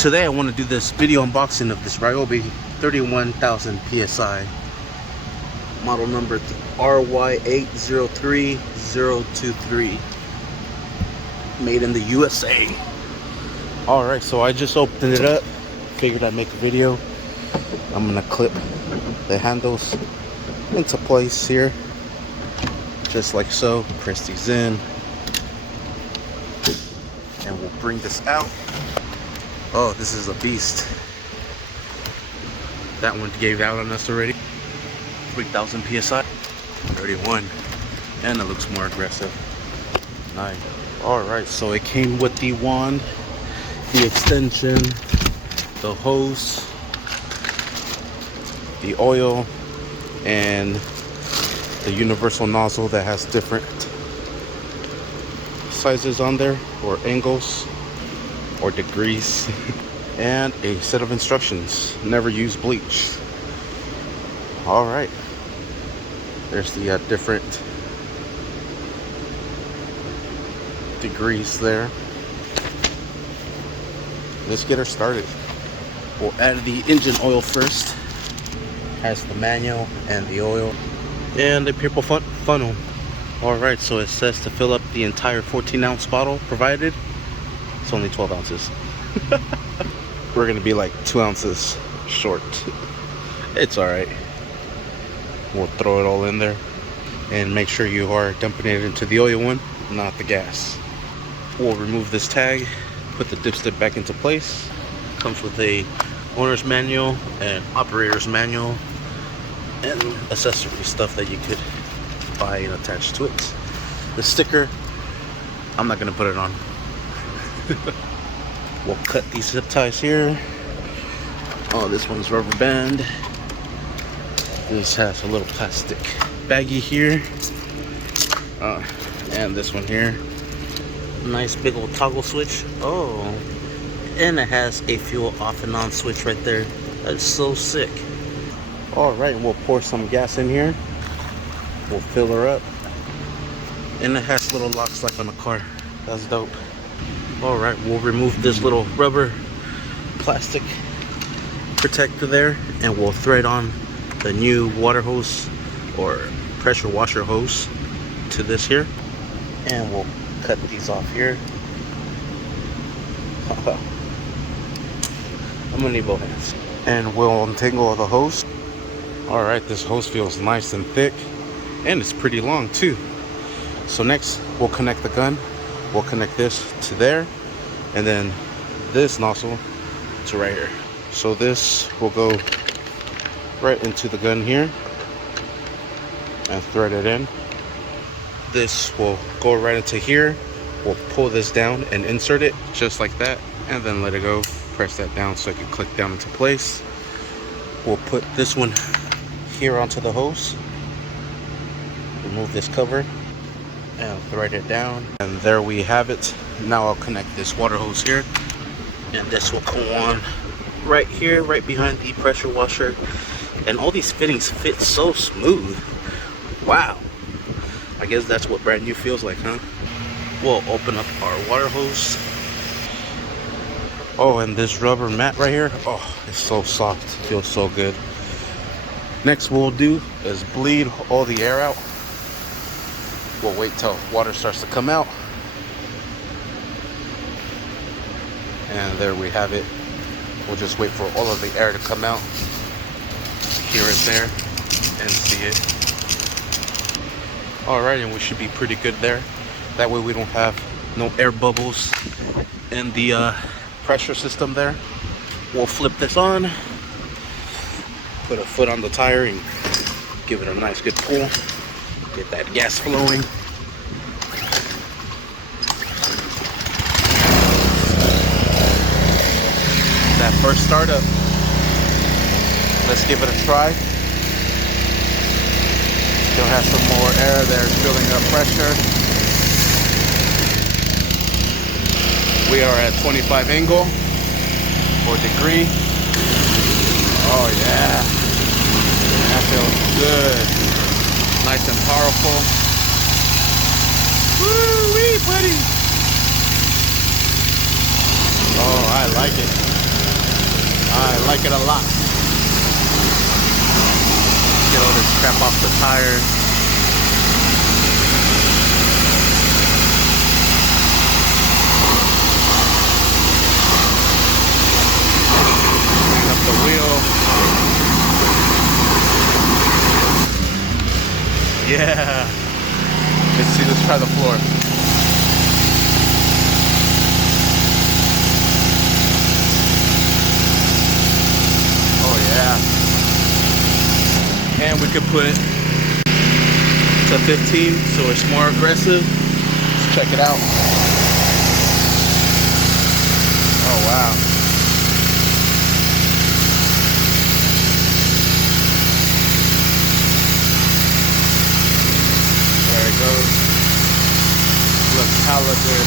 Today I want to do this video unboxing of this Ryobi 31,000 PSI model number RY803023, made in the USA. Alright, so I just opened it up, figured I'd make a video. I'm gonna clip the handles into place here, just like so. Press these in, and we'll bring this out. Oh, this is a beast. That one gave out on us already. 3,000 PSI, 31, and it looks more aggressive. Nice. Alright, so it came with the wand, the extension, the hose, the oil, and the universal nozzle that has different sizes on there, or angles, or degrees, and a set of instructions. Never use bleach. All right, there's the different degrees there. Let's get her started. We'll add the engine oil first. Has the manual and the oil and the purple funnel. All right, so it says to fill up the entire 14-ounce bottle provided. It's only 12 ounces. We're gonna be like 2 ounces short. It's all right. We'll throw it all in there and make sure you are dumping it into the oil one, not the gas. We'll remove this tag, put the dipstick back into place. Comes with a owner's manual and operator's manual and accessory stuff that you could buy and attach to it. The sticker, I'm not gonna put it on. We'll cut these zip ties here. Oh, this one's rubber band. This has a little plastic baggie here, and this one here, nice big old toggle switch. Oh, and it has a fuel off and on switch right there. That's so sick. All right, we'll pour some gas in here. We'll fill her up, and it has little locks like on a car. That's dope. All right, we'll remove this little rubber plastic protector there, and we'll thread on the new water hose or pressure washer hose to this here, and we'll cut these off here. I'm gonna need both hands, and we'll untangle the hose. All right, this hose feels nice and thick, and it's pretty long too. So next we'll connect the gun. We'll connect this to there, and then this nozzle to right here. So this will go right into the gun here and thread it in. This will go right into here. We'll pull this down and insert it just like that, and then let it go. Press that down so it can click down into place. We'll put this one here onto the hose. Remove this cover and thread it down, and there we have it. Now I'll connect this water hose here, and this will go on right here, right behind the pressure washer. And all these fittings fit so smooth. Wow, I guess that's what brand new feels like, huh? We'll open up our water hose. Oh, and this rubber mat right here, oh, it's so soft, it feels so good. Next what we'll do is bleed all the air out. We'll wait till water starts to come out, and there we have it. We'll just wait for all of the air to come out. Hear it there and see it. All right, and we should be pretty good there. That way we don't have no air bubbles in the pressure system there. We'll flip this on, put a foot on the tire and give it a nice good pull. Get that gas flowing. That first startup. Let's give it a try. Still have some more air there, filling up pressure. We are at 25 angle or degree. Oh yeah, that feels good. Nice and powerful. Woo-wee, buddy. Oh, I like it. I like it a lot. Get all this crap off the tires. Clean up the wheel. Yeah. Let's see, let's try the floor. Oh yeah. And we could put it to 15 so it's more aggressive. Let's check it out. Oh wow. There it goes. Looks hella good.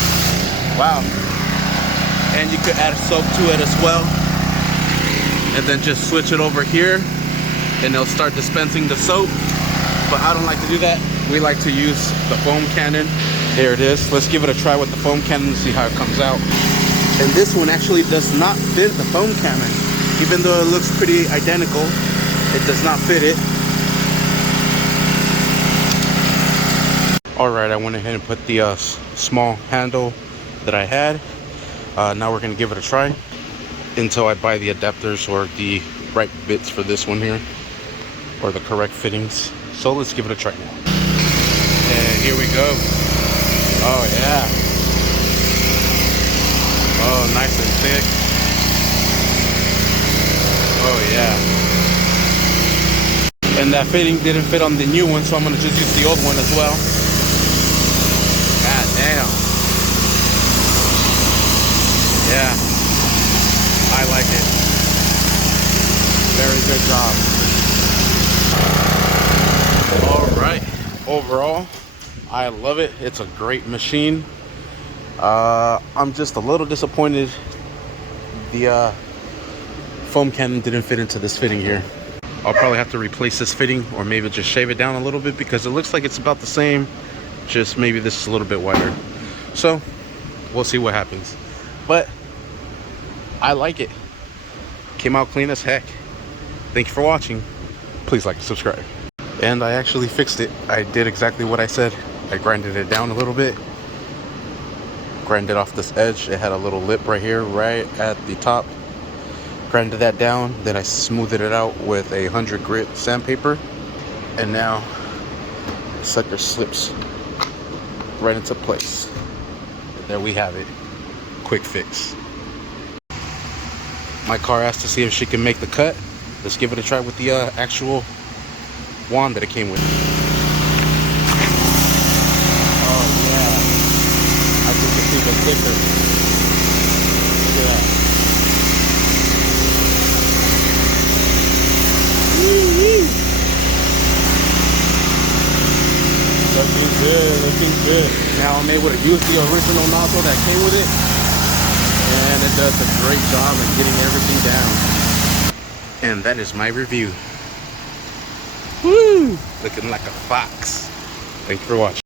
Wow. And you could add soap to it as well. And then just switch it over here and it'll start dispensing the soap. But I don't like to do that. We like to use the foam cannon. Here it is. Let's give it a try with the foam cannon and see how it comes out. And this one actually does not fit the foam cannon. Even though it looks pretty identical, it does not fit it. Alright, I went ahead and put the small handle that I had. Now we're going to give it a try until I buy the adapters or the right bits for this one here, or the correct fittings. So let's give it a try now. And here we go. Oh yeah. Oh, nice and thick. Oh yeah. And that fitting didn't fit on the new one, so I'm gonna just use the old one as well. God damn. Yeah. I like it. Very good job. All right. Overall, I love it. It's a great machine. I'm just a little disappointed the foam cannon didn't fit into this fitting here. I'll probably have to replace this fitting or maybe just shave it down a little bit because it looks like it's about the same, just maybe this is a little bit wider. So we'll see what happens. But I like it. Came out clean as heck. Thank you for watching. Please like and subscribe. And I actually fixed it. I did exactly what I said. I grinded it down a little bit. Grinded off this edge. It had a little lip right here, right at the top. Grinded that down. Then I smoothed it out with a 100 grit sandpaper. And now the sucker slips right into place. There we have it. Quick fix. My car asked to see if she can make the cut. Let's give it a try with the actual wand that it came with. Oh yeah. I think it's even thicker. Look at that. Woo-wee. Looking good, looking good. Now I'm able to use the original nozzle that came with it. And it does a great job of getting everything down. And that is my review. Woo! Looking like a fox. Thanks for watching.